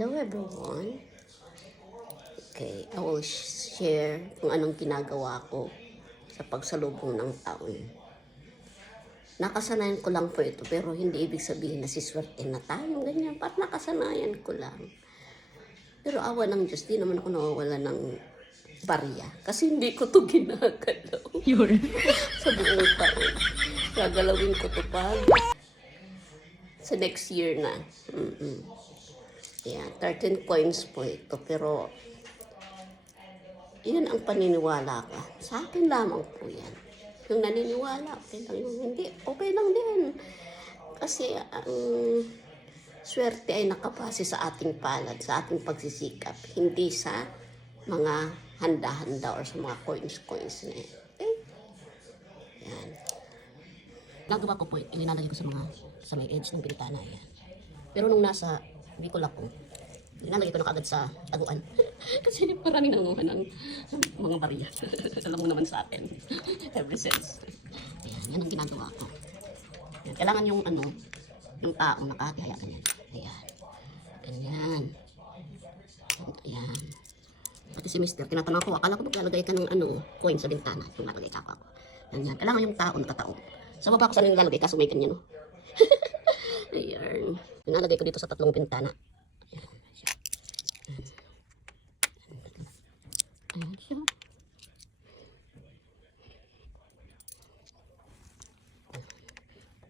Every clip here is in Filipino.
Hello everyone. Okay, I will share kung anong ginagawa ko sa pagsalubong ng taon. Nakasanayan ko lang po ito, pero hindi ibig sabihin na siswerte na tayo, ganyan. Parang nakasanayan ko lang. Pero awa ng Diyos, di naman ako nawawala ng barya. Kasi hindi ko to ginagalaw. Sa buong taon. Gagalawin ko to pa sa next year na. Yan, 13 coins po ito. Pero, yan ang paniniwala ko. Sa akin lamang po yan. Yung naniniwala, okay lang. Yung hindi, okay lang din. Kasi, ang swerte ay nakabase sa ating palad, sa ating pagsisikap. Hindi sa mga handa-handa or sa mga coins na yan. Okay? Yan. Nagawa ko po, ilinalagay ko sa may edge ng bintana yan. Pero nung nasa Bicol ako, ilinalagay ko na kagad sa taguan. Kasi maraming nanguha ng mga barya. Alam mo naman sa atin. Ever since. Ayan, yan ang ginagawa ko. Ayan, kailangan yung yung tao nakatihaya ganyan. Ayan. Ganyan. Ayan. Pati si Mister, tinatanong ko, akala ko maglalagay ka ng coin sa bintana. Yung lalagay ka ako. Ganyan. Kailangan yung tao nakatao. Sa baba ko saan nilalagay, kaso may ganyan, no? Ayan. Nilalagay ko dito sa tatlong bintana. Ayan. Ayan siya.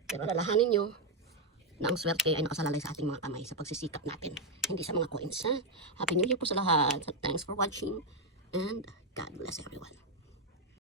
Pero alalahanin nyo na ang swerte ay nakasalalay sa ating mga kamay sa pagsisikap natin. Hindi sa mga coins, ha? Happy New Year po sa lahat. Thanks for watching and God bless everyone.